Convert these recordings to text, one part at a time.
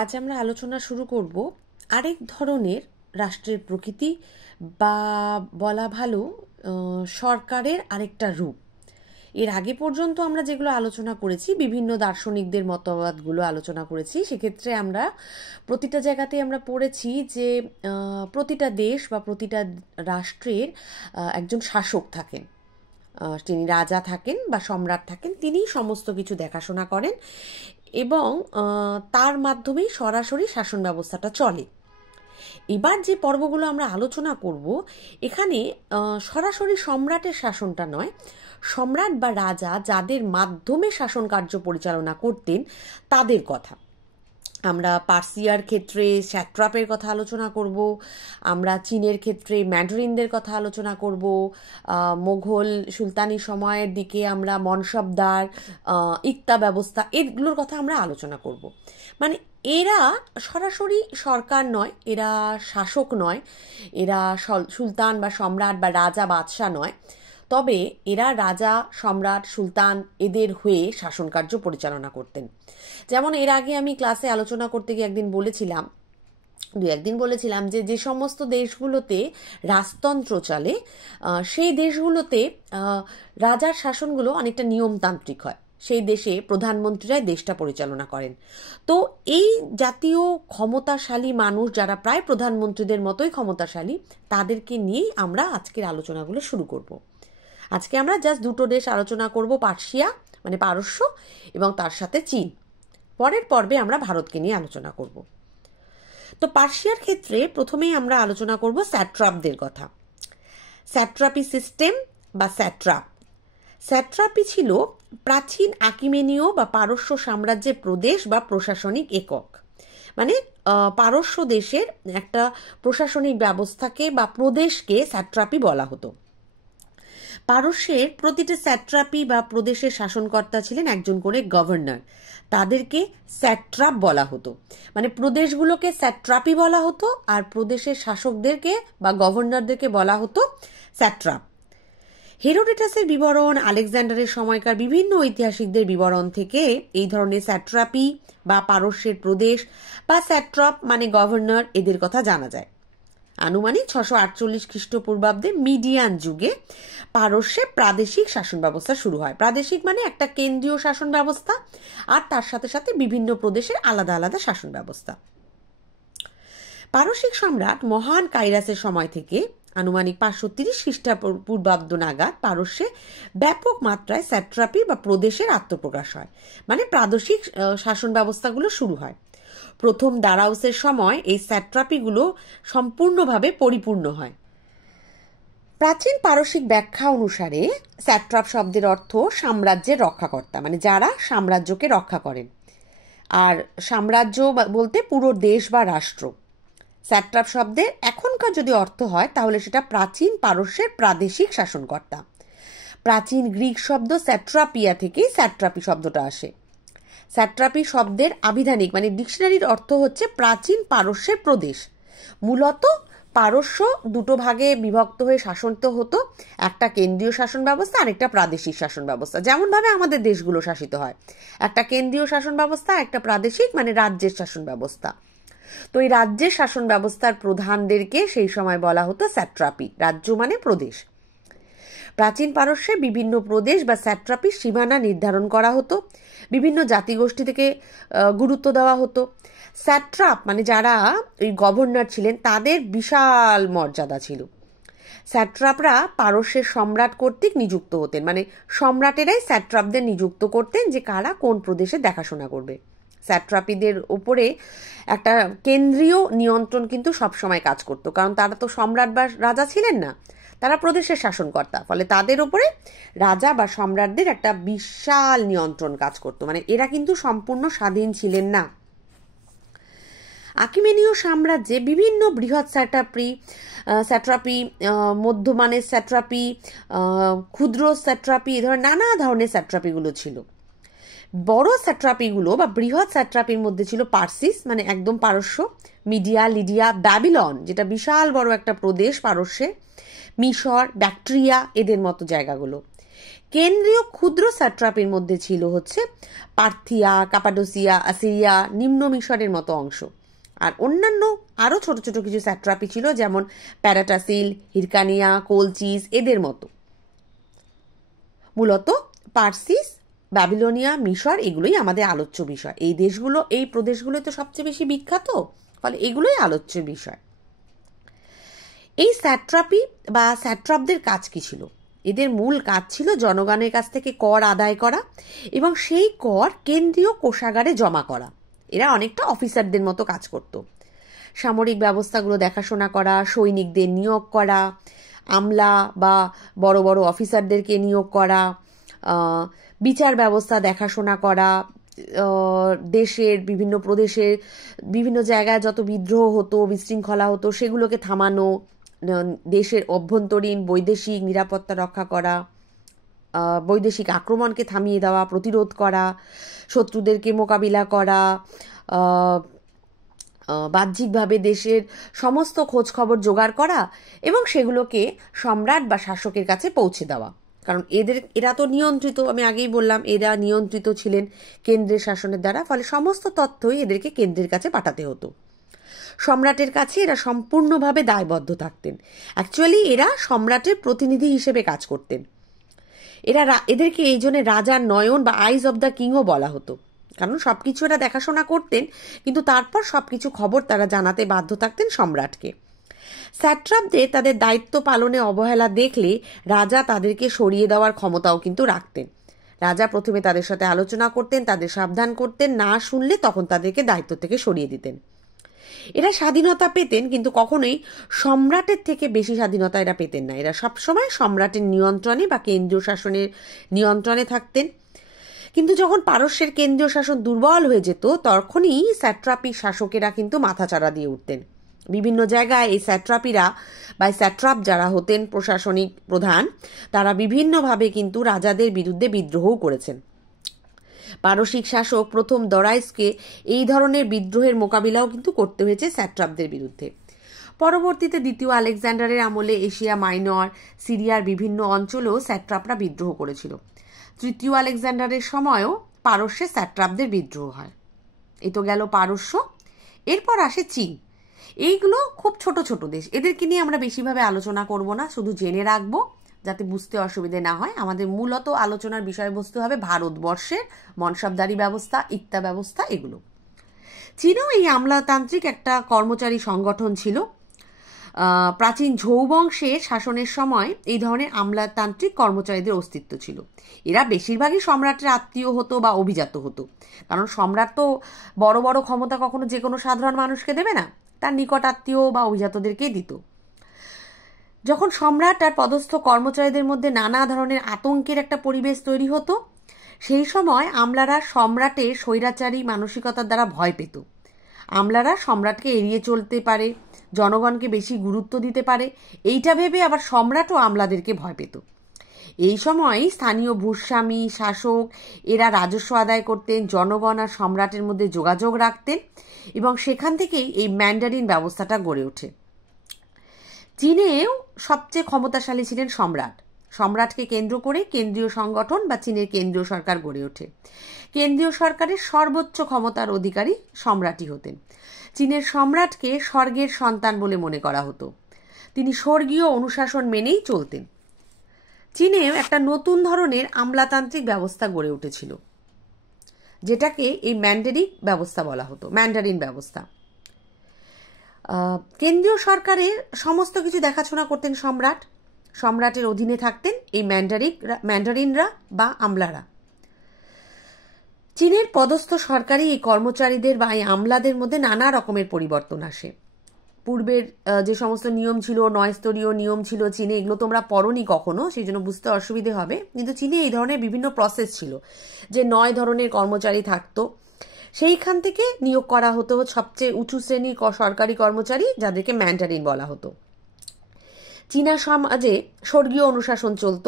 আজ আমরা আলোচনা শুরু করব আরেক ধরনের রাষ্ট্রের প্রকৃতি বা বলা ভালো সরকারের আরেকটা রূপ। এর আগে পর্যন্ত আমরা যেগুলো আলোচনা করেছি, বিভিন্ন দার্শনিকদের মতবাদগুলো আলোচনা করেছি, সেক্ষেত্রে আমরা প্রতিটা জায়গাতে আমরা পড়েছি যে প্রতিটা দেশ বা প্রতিটা রাষ্ট্রের একজন শাসক থাকেন, তিনি রাজা থাকেন বা সম্রাট থাকেন, তিনি সমস্ত কিছু দেখাশোনা করেন এবং তার মাধ্যমেই সরাসরি শাসন ব্যবস্থাটা চলে। এবার যে পর্বগুলো আমরা আলোচনা করব, এখানে সরাসরি সম্রাটের শাসনটা নয়, সম্রাট বা রাজা যাদের মাধ্যমে শাসন কার্য পরিচালনা করতেন তাদের কথা। আমরা পার্সিয়ার ক্ষেত্রে স্যাট্রাপের কথা আলোচনা করব, আমরা চীনের ক্ষেত্রে ম্যান্ডারিনদের কথা আলোচনা করব, মোঘল সুলতানি সময়ের দিকে আমরা মনসবদার, ইক্তা ব্যবস্থা, এগুলোর কথা আমরা আলোচনা করব। মানে এরা সরাসরি সরকার নয়, এরা শাসক নয়, এরা সুলতান বা সম্রাট বা রাজা বাদশাহ নয়, তবে এরা রাজা, সম্রাট, সুলতান এদের হয়ে শাসন কার্য পরিচালনা করতেন। যেমন এর আগে আমি ক্লাসে আলোচনা করতে গিয়ে একদিন বলেছিলাম যে যে সমস্ত দেশগুলোতে রাজতন্ত্র চলে সেই দেশগুলোতে রাজার শাসনগুলো অনেকটা নিয়মতান্ত্রিক হয়, সেই দেশে প্রধানমন্ত্রীরাই দেশটা পরিচালনা করেন। তো এই জাতীয় ক্ষমতাশালী মানুষ যারা প্রায় প্রধানমন্ত্রীদের মতোই ক্ষমতাশালী, তাদেরকে নিয়েই আমরা আজকের আলোচনাগুলো শুরু করব। আজকে আমরা জাস্ট দুটো দেশ আলোচনা করব, পার্সিয়া মানে পারস্য এবং তার সাথে চীন। পরের পর্বে আমরা ভারতকে নিয়ে আলোচনা করব। তো পার্সিয়ার ক্ষেত্রে প্রথমেই আমরা আলোচনা করব স্যাট্রাপদের কথা। স্যাট্রাপি সিস্টেম বা স্যাট্রাপি ছিল প্রাচীন আকিমেনীয় বা পারস্য সাম্রাজ্যের প্রদেশ বা প্রশাসনিক একক। মানে পারস্য দেশের একটা প্রশাসনিক ব্যবস্থাকে বা প্রদেশকে স্যাট্রাপি বলা হতো। পারস্যের প্রতিটা স্যাট্রাপি বা প্রদেশের শাসনকর্তা ছিলেন একজন করে গভর্নর, তাদেরকে স্যাট্রাপ বলা হতো। মানে প্রদেশগুলোকে স্যাট্রাপি বলা হতো আর প্রদেশের শাসকদেরকে বা গভর্নরদেরকে বলা হতো স্যাট্রাপ। হেরোডোটাসের বিবরণ, আলেকজান্ডারের সময়কার বিভিন্ন ঐতিহাসিকদের বিবরণ থেকে এই ধরনের স্যাট্রাপি বা পারস্যের প্রদেশ বা স্যাট্রাপ মানে গভর্নর এদের কথা জানা যায়। আনুমানিক 648 খ্রিস্টপূর্বাব্দে মিডিয়ান যুগে পারস্যে প্রাদেশিক শাসন ব্যবস্থা শুরু হয়। প্রাদেশিক মানে একটা কেন্দ্রীয় শাসন ব্যবস্থা আর তার সাথে সাথে বিভিন্ন প্রদেশের আলাদা আলাদা শাসন ব্যবস্থা। পারসিক সম্রাট মহান কাইরাসের সময় থেকে আনুমানিক 530 খ্রিস্টপূর্বাব্দ নাগাদ পারস্যে ব্যাপক মাত্রায় স্যাট্রাপি বা প্রদেশের আত্মপ্রকাশ হয়, মানে প্রাদেশিক শাসন ব্যবস্থাগুলো শুরু হয়। প্রথম দারাউসের সময় এই স্যাট্রাপিগুলো সম্পূর্ণভাবে পরিপূর্ণ হয়। প্রাচীন পারসিক ব্যাখ্যা অনুসারে স্যাট্রাপ শব্দের অর্থ সাম্রাজ্যের রক্ষাকর্তা, মানে যারা সাম্রাজ্যকে রক্ষা করেন। আর সাম্রাজ্য বলতে পুরো দেশ বা রাষ্ট্র। স্যাট্রাপ শব্দের এখনকার যদি অর্থ হয় তাহলে সেটা প্রাচীন পারস্যের প্রাদেশিক শাসনকর্তা। প্রাচীন গ্রিক শব্দ স্যাট্রাপিয়া থেকেই স্যাট্রাপি শব্দটা আসে। স্যাট্রাপি শব্দের আবিধানিক মানে ডিকশনারির অর্থ হচ্ছে প্রাচীন পারস্যের প্রদেশ। মূলত পারস্য দুটো ভাগে বিভক্ত হয়ে শাসন হতো, একটা কেন্দ্রীয় শাসন ব্যবস্থা আর একটা প্রাদেশিক শাসন ব্যবস্থা। যেমনভাবে আমাদের দেশগুলো শাসিত হয়, একটা কেন্দ্রীয় শাসন ব্যবস্থা, একটা প্রাদেশিক মানে রাজ্যের শাসন ব্যবস্থা। তো এই রাজ্যের শাসন ব্যবস্থার প্রধানদেরকে সেই সময় বলা হতো স্যাট্রাপি। রাজ্য মানে প্রদেশ। প্রাচীন পারস্যে বিভিন্ন প্রদেশ বা স্যাট্রাপির সীমানা নির্ধারণ করা হতো, বিভিন্ন জাতিগোষ্ঠী থেকে গুরুত্ব দেওয়া হতো। স্যাট্রাপ মানে যারা ওই গভর্নর ছিলেন তাদের বিশাল মর্যাদা ছিল। স্যাট্রাপরা পারস্যের সম্রাট কর্তৃক নিযুক্ত হতেন, মানে সম্রাটেরাই স্যাট্রাপদের নিযুক্ত করতেন যে কারা কোন প্রদেশে দেখাশোনা করবে। স্যাট্রাপিদের উপরে একটা কেন্দ্রীয় নিয়ন্ত্রণ কিন্তু সবসময় কাজ করতো, কারণ তারা তো সম্রাট বা রাজা ছিলেন না, তারা প্রদেশের শাসনকর্তা। ফলে তাদের উপরে রাজা বা সম্রাটদের একটা বিশাল নিয়ন্ত্রণ কাজ করতো, মানে এরা কিন্তু সম্পূর্ণ স্বাধীন ছিলেন না। আকিমেনীয় সাম্রাজ্যে বিভিন্ন বৃহৎ স্যাট্রাপি, মধ্যমানের স্যাট্রাপি, ক্ষুদ্র স্যাট্রাপি, এ ধরনের নানা ধরনের স্যাট্রাপিগুলো ছিল। বড় স্যাট্রাপিগুলো বা বৃহৎ স্যাট্রাপির মধ্যে ছিল পার্সিস মানে একদম পারস্য, মিডিয়া, লিডিয়া, ব্যাবিলন যেটা বিশাল বড় একটা প্রদেশ পারস্যে, মিশর, ব্যাকট্রিয়া এদের মতো জায়গাগুলো। কেন্দ্রীয় ক্ষুদ্র স্যাট্রাপির মধ্যে ছিল হচ্ছে পার্থিয়া, কাপাডোসিয়া, আসিরিয়া, নিম্ন মিশরের মতো অংশ। আর অন্যান্য আরও ছোট ছোট কিছু স্যাট্রাপি ছিল, যেমন প্যারাটাসিল, হিরকানিয়া, কোলচিস এদের মতো। মূলত পার্সিস, ব্যাবিলনিয়া, মিশর এগুলোই আমাদের আলোচ্য বিষয়। এই দেশগুলো, এই প্রদেশগুলো তো সবচেয়ে বেশি বিখ্যাত, ফলে এগুলোই আলোচ্য বিষয়। এই স্যাট্রাপি বা স্যাট্রাপদের কাজ কি ছিল? এদের মূল কাজ ছিল জনগণের কাছ থেকে কর আদায় করা এবং সেই কর কেন্দ্রীয় কোষাগারে জমা করা। এরা অনেকটা অফিসারদের মতো কাজ করত। সামরিক ব্যবস্থাগুলো দেখাশোনা করা, সৈনিকদের নিয়োগ করা, আমলা বা বড় বড় অফিসারদেরকে নিয়োগ করা, বিচার ব্যবস্থা দেখাশোনা করা, দেশের বিভিন্ন প্রদেশের বিভিন্ন জায়গায় যত বিদ্রোহ হতো, বিশৃঙ্খলা হতো সেগুলোকে থামানো, দেশের অভ্যন্তরীণ বৈদেশিক নিরাপত্তা রক্ষা করা, বৈদেশিক আক্রমণকে থামিয়ে দেওয়া, প্রতিরোধ করা, শত্রুদেরকে মোকাবিলা করা, বাহ্যিকভাবে দেশের সমস্ত খোঁজ খবর জোগাড় করা এবং সেগুলোকে সম্রাট বা শাসকের কাছে পৌঁছে দেওয়া। কারণ এরা তো নিয়ন্ত্রিত, আমি আগেই বললাম, এরা নিয়ন্ত্রিত ছিলেন কেন্দ্রের শাসনের দ্বারা, ফলে সমস্ত তথ্যই এদেরকে কেন্দ্রের কাছে পাঠাতে হতো। সম্রাটের কাছে এরা সম্পূর্ণভাবে দায়বদ্ধ থাকতেন। অ্যাকচুয়ালি এরা সম্রাটের প্রতিনিধি হিসেবে কাজ করতেন। এদেরকে এই জন্য রাজার নয়ন বা আইজ অব দ্য কিংও বলা হতো, কারণ সবকিছু এরা দেখাশোনা করতেন, কিন্তু তারপর সবকিছু খবর তারা জানাতে বাধ্য থাকতেন সম্রাটকে। স্যাট্রাপদের তাদের দায়িত্ব পালনে অবহেলা দেখলে রাজা তাদেরকে সরিয়ে দেওয়ার ক্ষমতাও কিন্তু রাখতেন। রাজা প্রথমে তাদের সাথে আলোচনা করতেন, তাদের সাবধান করতেন, না শুনলে তখন তাদেরকে দায়িত্ব থেকে সরিয়ে দিতেন। এরা স্বাধীনতা পেতেন, কিন্তু কখনোই সম্রাটের থেকে বেশি স্বাধীনতা এরা পেতেন না। এরা সবসময় সম্রাটের নিয়ন্ত্রণে বা কেন্দ্রীয় শাসনের নিয়ন্ত্রণে থাকতেন। কিন্তু যখন পারস্যের কেন্দ্রীয় শাসন দুর্বল হয়ে যেত, তখনই স্যাট্রাপি শাসকেরা কিন্তু মাথাচাড়া দিয়ে উঠতেন। বিভিন্ন জায়গায় এই স্যাট্রাপিরা বা স্যাট্রাপ যারা হতেন প্রশাসনিক প্রধান, তারা বিভিন্নভাবে কিন্তু রাজাদের বিরুদ্ধে বিদ্রোহও করেছেন। পারসিক শাসক প্রথম দরাইসকে এই ধরনের বিদ্রোহের মোকাবিলাও কিন্তু করতে হয়েছে স্যাট্রাপদের বিরুদ্ধে। পরবর্তীতে দ্বিতীয় আলেকজান্ডারের আমলে এশিয়া মাইনর, সিরিয়ার বিভিন্ন অঞ্চলেও স্যাট্রাপরা বিদ্রোহ করেছিল। তৃতীয় আলেকজান্ডারের সময়ও পারস্যে স্যাট্রাপদের বিদ্রোহ হয়। এই তো গেল পারস্য। এরপর আসে চীন। এইগুলো খুব ছোট ছোট দেশ, এদেরকে নিয়ে আমরা বেশিভাবে আলোচনা করব না, শুধু জেনে রাখবো যাতে বুঝতে অসুবিধে না হয়। আমাদের মূলত আলোচনার বিষয়বস্তু হবে ভারতবর্ষের মনসবদারি ব্যবস্থা, ইক্তা ব্যবস্থা, এগুলো। চীনেও এই আমলাতান্ত্রিক একটা কর্মচারী সংগঠন ছিল। প্রাচীন ঝৌ বংশের শাসনের সময় এই ধরনের আমলাতান্ত্রিক কর্মচারীদের অস্তিত্ব ছিল। এরা বেশিরভাগই সম্রাটের আত্মীয় হতো বা অভিজাত হতো, কারণ সম্রাট তো বড় বড় ক্ষমতা কখনো যে কোনো সাধারণ মানুষকে দেবে না, তার নিকট আত্মীয় বা অভিজাতদেরকেই দিত। যখন সম্রাট আর পদস্থ কর্মচারীদের মধ্যে নানা ধরনের আতঙ্কের একটা পরিবেশ তৈরি হতো, সেই সময় আমলারা সম্রাটের স্বৈরাচারী মানসিকতার দ্বারা ভয় পেত। আমলারা সম্রাটকে এড়িয়ে চলতে পারে, জনগণকে বেশি গুরুত্ব দিতে পারে, এইটা ভেবে আবার সম্রাটও আমলাদেরকে ভয় পেত। এই সময় স্থানীয় ভূস্বামী, শাসক এরা রাজস্ব আদায় করতেন, জনগণ আর সম্রাটের মধ্যে যোগাযোগ রাখতেন এবং সেখান থেকেই এই ম্যান্ডারিন ব্যবস্থাটা গড়ে ওঠে। চীনেও সবচেয়ে ক্ষমতাশালী ছিলেন সম্রাট। সম্রাটকে কেন্দ্র করে কেন্দ্রীয় সংগঠন বা চীনের কেন্দ্রীয় সরকার গড়ে ওঠে। কেন্দ্রীয় সরকারের সর্বোচ্চ ক্ষমতার অধিকারী সম্রাটই হতেন। চীনের সম্রাটকে স্বর্গের সন্তান বলে মনে করা হতো। তিনি স্বর্গীয় অনুশাসন মেনেই চলতেন। চীনেও একটা নতুন ধরনের আমলাতান্ত্রিক ব্যবস্থা গড়ে উঠেছিল, যেটাকে এই ম্যান্ডারিক ব্যবস্থা বলা হতো, ম্যান্ডারিন ব্যবস্থা। কেন্দ্রীয় সরকারের সমস্ত কিছু দেখাশোনা করতেন সম্রাট। সম্রাটের অধীনে থাকতেন এই ম্যান্ডারিনরা বা আমলারা। চীনের পদস্থ সরকারি এই কর্মচারীদের বা এই আমলাদের মধ্যে নানা রকমের পরিবর্তন আসে। পূর্বের যে সমস্ত নিয়ম ছিল, 9 স্তরীয় নিয়ম ছিল চীনে, এগুলো তোমরা পড়োনি কখনো, সেই জন্য বুঝতে অসুবিধে হবে। কিন্তু চীনে এই ধরনের বিভিন্ন প্রসেস ছিল যে 9 ধরনের কর্মচারী থাকতো। সেইখান থেকে নিয়োগ করা হতো সবচেয়ে উঁচু শ্রেণীর সরকারি কর্মচারী, যাদেরকে ম্যান্ডারিন বলা হতো। চীনা সমাজে স্বর্গীয় অনুশাসন চলত,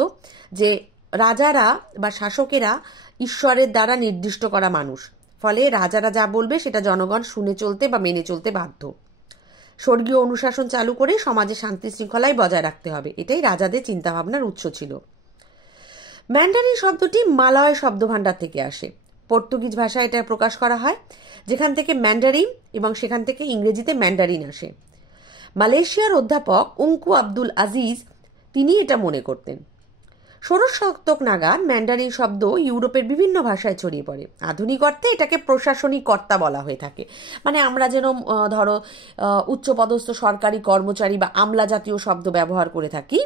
যে রাজারা বা শাসকেরা ঈশ্বরের দ্বারা নির্দিষ্ট করা মানুষ, ফলে রাজারা যা বলবে সেটা জনগণ শুনে চলতে বা মেনে চলতে বাধ্য। স্বর্গীয় অনুশাসন চালু করে সমাজে শান্তি শৃঙ্খলাই বজায় রাখতে হবে, এটাই রাজাদের চিন্তাভাবনার উৎস ছিল। ম্যান্ডারিন শব্দটি মালয় শব্দভাণ্ডার থেকে আসে। পর্তুগিজ ভাষায় এটা প্রকাশ করা হয়, যেখান থেকে ম্যান্ডারিন এবং সেখান থেকে ইংরেজিতে ম্যান্ডারিন আসে। মালয়েশিয়ার অধ্যাপক উংকু আব্দুল আজিজ তিনি এটা মনে করতেন। 16 শতক নাগাদ ম্যান্ডারিন শব্দ ইউরোপের বিভিন্ন ভাষায় ছড়িয়ে পড়ে। আধুনিক অর্থে এটাকে প্রশাসনিক কর্তা বলা হয়ে থাকে। মানে আমরা যেন ধরো উচ্চপদস্থ সরকারি কর্মচারী বা আমলা জাতীয় শব্দ ব্যবহার করে থাকি,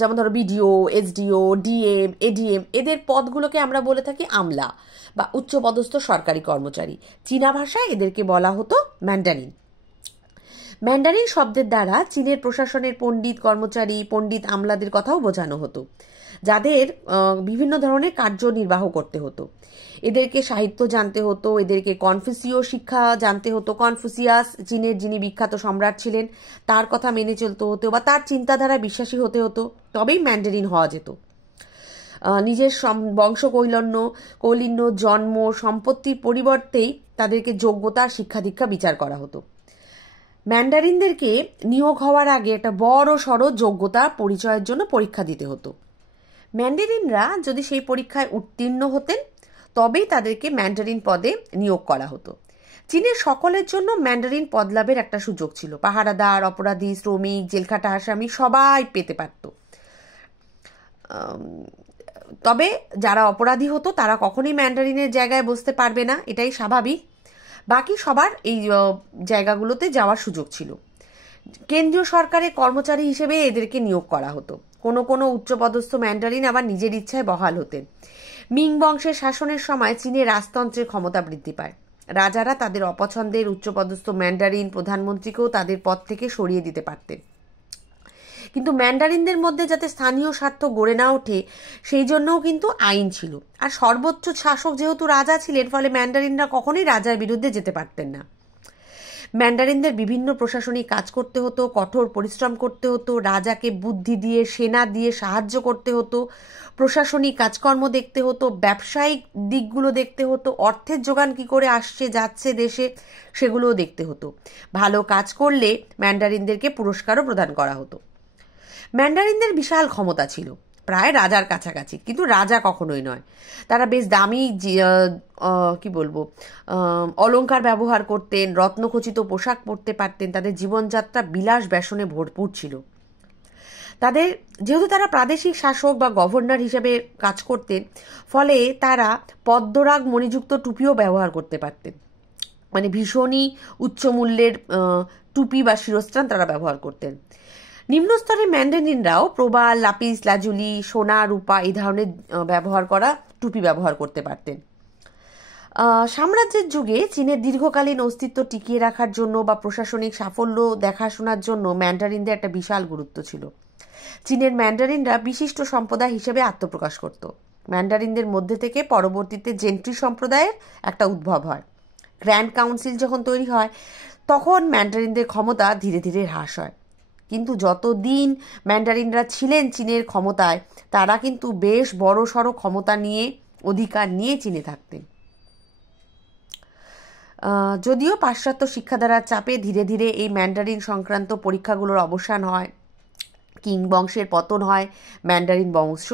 যেমন ধরো বিডিও, এসডিও, ডিএম, এডিএম, এদের পদগুলোকে আমরা বলে থাকি আমলা বা উচ্চপদস্থ সরকারি কর্মচারী। চীনা ভাষায় এদেরকে বলা হতো ম্যান্ডারিন। ম্যান্ডারিন শব্দের দ্বারা চীনের প্রশাসনের পণ্ডিত কর্মচারী, পণ্ডিত আমলাদের কথাও বোঝানো হতো, যাদের বিভিন্ন ধরনের কার্যনির্বাহ করতে হতো। এদেরকে সাহিত্য জানতে হতো, এদেরকে কনফুসীয় শিক্ষা জানতে হতো। কনফুসিয়াস চীনের যিনি বিখ্যাত সম্রাট ছিলেন, তার কথা মেনে চলতে হতো বা তার চিন্তাধারা বিশ্বাসী হতে হতো, তবেই ম্যান্ডারিন হওয়া যেত। নিজের বংশ কৌলিন্য, জন্ম, সম্পত্তির পরিবর্তেই তাদেরকে যোগ্যতা, শিক্ষা দীক্ষা বিচার করা হতো। ম্যান্ডারিনদেরকে নিয়োগ হওয়ার আগে একটা বড় সড়ো যোগ্যতা পরিচয়ের জন্য পরীক্ষা দিতে হতো। ম্যান্ডারিনরা যদি সেই পরীক্ষায় উত্তীর্ণ হতেন, তবেই তাদেরকে ম্যান্ডারিন পদে নিয়োগ করা হতো। চীনের সকলের জন্য ম্যান্ডারিন পদ লাভের একটা সুযোগ ছিল। পাহারাদার, অপরাধী, শ্রমিক, জেলখাটা আসামি সবাই পেতে পারত। তবে যারা অপরাধী হতো তারা কখনোই ম্যান্ডারিনের জায়গায় বসতে পারবে না, এটাই স্বাভাবিক। বাকি সবার এই জায়গাগুলোতে যাওয়ার সুযোগ ছিল। কেন্দ্রীয় সরকারের কর্মচারী হিসেবে এদেরকে নিয়োগ করা হতো। কোনো কোনো উচ্চপদস্থ ম্যান্ডারিন আবার নিজের ইচ্ছায় বহাল হতেন। মিং বংশের শাসনের সময় চীনের রাজতন্ত্রের ক্ষমতা বৃদ্ধি পায়। রাজারা তাদের অপছন্দের উচ্চপদস্থ ম্যান্ডারিন প্রধানমন্ত্রীকেও তাদের পদ থেকে সরিয়ে দিতে পারতেন। কিন্তু ম্যান্ডারিনদের মধ্যে যাতে স্থানীয় স্বার্থ গড়ে না ওঠে, সেই জন্যও কিন্তু আইন ছিল। আর সর্বোচ্চ শাসক যেহেতু রাজা ছিলেন, ফলে ম্যান্ডারিনরা কখনোই রাজার বিরুদ্ধে যেতে পারতেন না। ম্যান্ডারিনদের বিভিন্ন প্রশাসনিক কাজ করতে হতো, কঠোর পরিশ্রম করতে হতো, রাজাকে বুদ্ধি দিয়ে, সেনা দিয়ে সাহায্য করতে হতো, প্রশাসনিক কাজকর্ম দেখতে হতো, ব্যবসায়িক দিকগুলো দেখতে হতো, অর্থের যোগান কি করে আসছে যাচ্ছে দেশে সেগুলোও দেখতে হতো। ভালো কাজ করলে ম্যান্ডারিনদেরকে পুরস্কারও প্রদান করা হতো। ম্যান্ডারিনদের বিশাল ক্ষমতা ছিল, প্রায় রাজার কাছাকাছি, কিন্তু রাজা কখনোই নয়। তারা বেশ দামি অলংকার ব্যবহার করতেন, রত্নখচিত পোশাক পরতে পারতেন, তাদের জীবনযাত্রা বিলাস ব্যসনে ভরপুর ছিল। যেহেতু তারা প্রাদেশিক শাসক বা গভর্নর হিসেবে কাজ করতেন, ফলে তারা পদ্মরাগ মণিযুক্ত টুপিও ব্যবহার করতে পারতেন। মানে ভীষণই উচ্চ মূল্যের টুপি বা শিরস্ত্রাণ তারা ব্যবহার করতেন। নিম্নস্তরের ম্যান্ডারিনরাও প্রবাল, লাপিস লাজুলি, সোনা, রূপা এই ধরনের ব্যবহার করা টুপি ব্যবহার করতে পারতেন। সাম্রাজ্যের যুগে চীনের দীর্ঘকালীন অস্তিত্ব টিকিয়ে রাখার জন্য বা প্রশাসনিক সাফল্য দেখাশোনার জন্য ম্যান্ডারিনদের একটা বিশাল গুরুত্ব ছিল। চীনের ম্যান্ডারিনরা বিশিষ্ট সম্প্রদায় হিসেবে আত্মপ্রকাশ করত। ম্যান্ডারিনদের মধ্যে থেকে পরবর্তীতে জেন্ট্রি সম্প্রদায়ের একটা উদ্ভব হয়। গ্র্যান্ড কাউন্সিল যখন তৈরি হয়, তখন ম্যান্ডারিনদের ক্ষমতা ধীরে ধীরে হ্রাস হয়। কিন্তু যতদিন ম্যান্ডারিনরা ছিলেন চীনের ক্ষমতায়, তারা কিন্তু বেশ বড় সড়ো ক্ষমতা নিয়ে, অধিকার নিয়ে চীনে থাকতেন। যদিও পাশ্চাত্য শিক্ষাধারার চাপে ধীরে ধীরে এই ম্যান্ডারিন সংক্রান্ত পরীক্ষাগুলোর অবসান হয়, কিং বংশের পতন হয়, ম্যান্ডারিন বংশ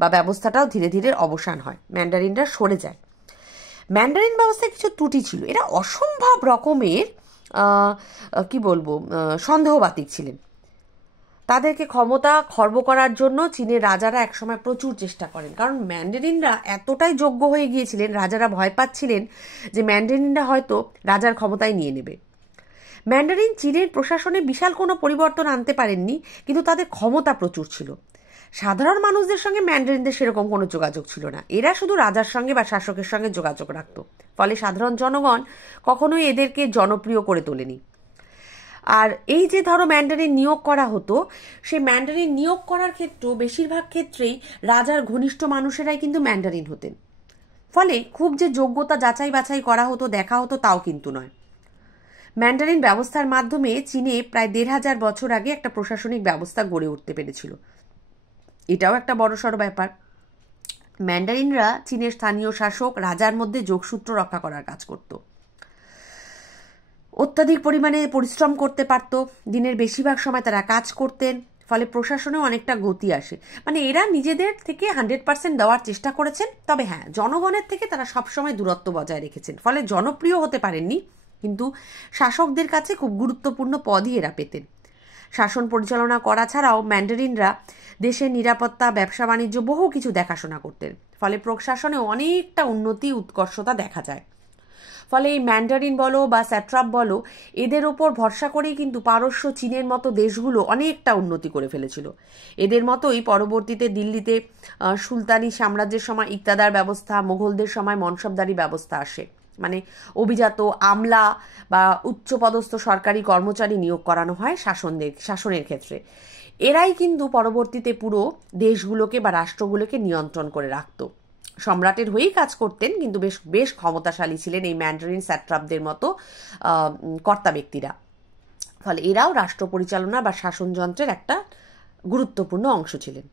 বা ব্যবস্থাটাও ধীরে ধীরে অবসান হয়, ম্যান্ডারিনরা সরে যায়। ম্যান্ডারিন ব্যবস্থায় কিছু ত্রুটি ছিল। এরা অসম্ভব রকমের সন্দেহবাতিক ছিলেন। তাদেরকে ক্ষমতা খর্ব করার জন্য চীনের রাজারা একসময় প্রচুর চেষ্টা করেন, কারণ ম্যান্ডারিনরা এতটাই যোগ্য হয়ে গিয়েছিলেন, রাজারা ভয় পাচ্ছিলেন যে ম্যান্ডারিনরা হয়তো রাজার ক্ষমতায় নিয়ে নেবে। ম্যান্ডারিন চীনের প্রশাসনে বিশাল কোনো পরিবর্তন আনতে পারেননি, কিন্তু তাদের ক্ষমতা প্রচুর ছিল। সাধারণ মানুষদের সঙ্গে ম্যান্ডারিনদের সেরকম কোনো যোগাযোগ ছিল না। এরা শুধু রাজার সঙ্গে বা শাসকের সঙ্গে যোগাযোগ রাখত, ফলে সাধারণ জনগণ কখনোই এদেরকে জনপ্রিয় করে তোলেনি। আর এই যে ধরো ম্যান্ডারিন নিয়োগ করা হতো, সেই ম্যান্ডারিন নিয়োগ করার ক্ষেত্রেও বেশিরভাগ ক্ষেত্রেই রাজার ঘনিষ্ঠ মানুষেরাই কিন্তু ম্যান্ডারিন হতেন। ফলে খুব যে যোগ্যতা যাচাই বাছাই করা হতো, দেখা হতো, তাও কিন্তু নয়। ম্যান্ডারিন ব্যবস্থার মাধ্যমে চীনে প্রায় 1500 বছর আগে একটা প্রশাসনিক ব্যবস্থা গড়ে উঠতে পেরেছিল। এটাও একটা বড়সড় ব্যাপার। ম্যান্ডারিনরা চীনের স্থানীয় শাসক রাজার মধ্যে যোগসূত্র রক্ষা করার কাজ করত। অত্যাধিক পরিমাণে পরিশ্রম করতে পারত, দিনের বেশিরভাগ সময় তারা কাজ করতেন, ফলে প্রশাসনেও অনেকটা গতি আসে। মানে এরা নিজেদের থেকে 100% দেওয়ার চেষ্টা করেছেন, তবে হ্যাঁ জনগণের থেকে তারা সবসময় দূরত্ব বজায় রেখেছেন, ফলে জনপ্রিয় হতে পারেননি, কিন্তু শাসকদের কাছে খুব গুরুত্বপূর্ণ পদই এরা পেতেন। শাসন পরিচালনা করা ছাড়াও ম্যান্ডারিনরা দেশের নিরাপত্তা, ব্যবসা বাণিজ্য বহু কিছু দেখাশোনা করতেন, ফলে প্রশাসনে অনেকটা উন্নতি উৎকর্ষতা দেখা যায়। ফলে এই ম্যান্ডারিন বলো বা স্যাট্রাপ বলো, এদের ওপর ভরসা করেই কিন্তু পারস্য, চীনের মতো দেশগুলো অনেকটা উন্নতি করে ফেলেছিল। এদের মতোই পরবর্তীতে দিল্লিতে সুলতানি সাম্রাজ্যের সময় ইকতাদার ব্যবস্থা, মোগলদের সময় মনসবদারি ব্যবস্থা আসে। মানে অভিজাত আমলা বা উচ্চপদস্থ সরকারি কর্মচারী নিয়োগ করানো হয় শাসনের ক্ষেত্রে। এরাই কিন্তু পরবর্তীতে পুরো দেশগুলোকে বা রাষ্ট্রগুলোকে নিয়ন্ত্রণ করে রাখত। সম্রাটের হয়েই কাজ করতেন, কিন্তু বেশ বেশ ক্ষমতাশালী ছিলেন এই ম্যান্ডারিন স্যাট্রাপদের মতো কর্তা ব্যক্তিরা। ফলে এরাও রাষ্ট্র পরিচালনা বা শাসনযন্ত্রের একটা গুরুত্বপূর্ণ অংশ ছিলেন।